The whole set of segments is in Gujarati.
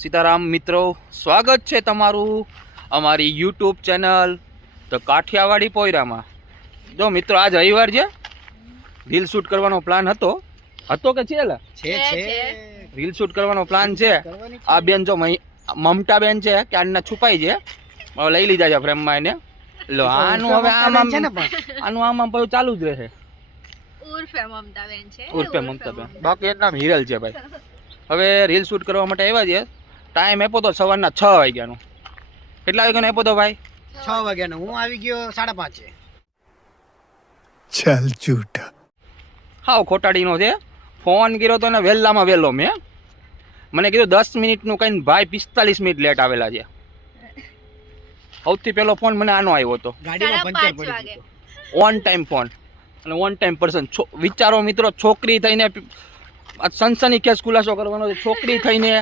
સીતારામ મિત્રો, સ્વાગત છે તમારું અમારી યુટ્યુબ ચેનલ ધ કાઠિયાવાડી પોયરામાં. જો મિત્રો, આજ રવિવાર છે, રીલ શૂટ કરવાનો પ્લાન હતો કે છે રીલ શૂટ કરવાનો પ્લાન છે. આ બેન જો મમતા બેન છે કે આના છુપાઈ છે, લઈ લીધા છે ફ્રેમમાં એને. લો આનું હવે આનું આમ બધું ચાલુ જ રહે. ઉર્ફે મમતા બેન, બાકી એનું નામ હિરલ છે ભાઈ. હવે રીલ શૂટ કરવા માટે આવ્યા છે. ટાઈમ આપ્યો તો સવારના 6 વાગ્યાનો. કેટલા વાગ્યાનો આપ્યો તો ભાઈ? 6 વાગ્યાનો. હું આવી ગયો 5:30. ચાલ જૂઠા. હાવ ખોટાડીનો છે. ફોન કર્યો તો ને વહેલામાં વહેલો મેં. મને કીધું 10 મિનિટનું કહીને ભાઈ 45 મિનિટ લેટ આવેલા છે. સૌથી પહેલો ફોન મને આનો આવ્યો હતો. ગાડીમાં પંચર પડી ગયું. ઓન ટાઈમ ફોન અને ઓન ટાઈમ પર્સન. વિચારો મિત્રો, છોકરી થઈને સનસની કેસ ખુલાસો કરવાનો છે. છોકરી થઈને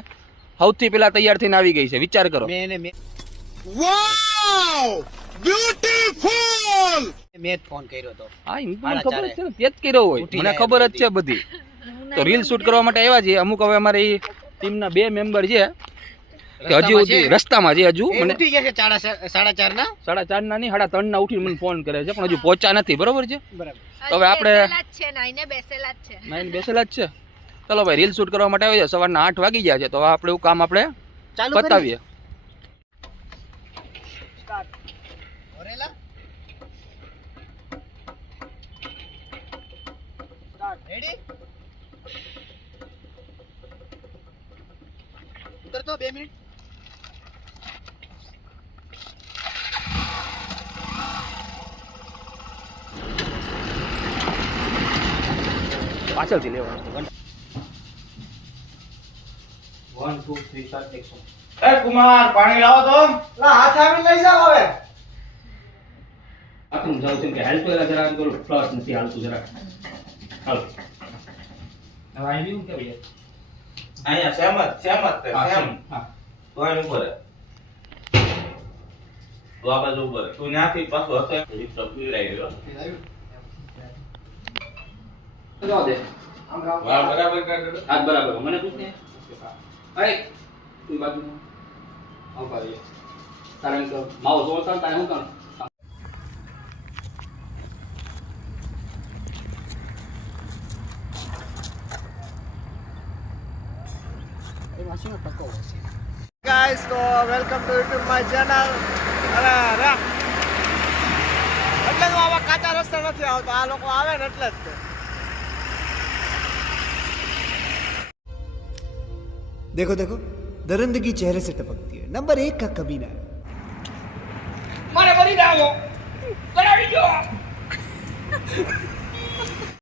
સૌથી પહેલા તૈયાર થઈને આવી ગઈ છે. વિચાર કરો. વાવ બ્યુટીફુલ. મેં જ ફોન કર્યો હતો. હા, મને ખબર જ છે ને, તે જ કર્યો હોય. મને ખબર જ છે બધી. તો રીલ શૂટ કરવા માટે આવ્યા છીએ. અમુક હવે અમારી ટીમના 2 મેમ્બર છે કે હજી સુધી રસ્તામાં છે. હજુ મને ઉઠી ગયા છે 4:30 ના 4:30 ના નહીં 3:30 ના ઉઠીને મને ફોન કરે છે, પણ હજુ પહોંચ્યા નથી. બરોબર છે. બરાબર. તો હવે આપણે નાઈને બેસેલા જ છે. ચલો ભાઈ, રીલ શૂટ કરવા માટે આવ્યા છે. સવારના 8 વાગી ગયા છે. તો હવે આપણે એવું કામ આપણે પતાવીએ. ઓરેલા સ્ટાર્ટ. રેડી? ઉતરતો 2 મિનિટ. પાછળથી લેવાનું. 1 2 3 4 100. એ કુમાર, પાણી લાવો તો. લા હાથ આવી લઈ જાવ હવે. આપું જાઉં છું કે હેલ્પ કરવા જરા તો ફ્લશ નથી હાલતું જરા. હાલ. હવે આવી હું કે ભાઈ? અહીંયા સેમત તે સેમ. હા. તો અહીં ઉપર હે. તો આ બાજુ ઉપર હે. તું ન્યાથી પાછો હતો રિક્ષા પીવડાઈ ગયો. જાવ દે. વાહ, બરાબર કાઢો. હાથ બરાબર. મને પૂછ ને. હાય. તું બાજુ આવ પાડી. કારણ કે માવો જોતા તારે હું કામ. એ વાસીનો ટકો છે. ગાઈસ, તો welcome to YouTube my channel. અરે અરે, એટલે તો આવા કાચા રસ્તા નથી આવતા. આ લોકો આવે ને એટલે જ તે. देखो देखो, दरिंदगी चेहरे से टपकती है. नंबर 1 का कमीना है. મારે મરી જાવો. કરાવી દો.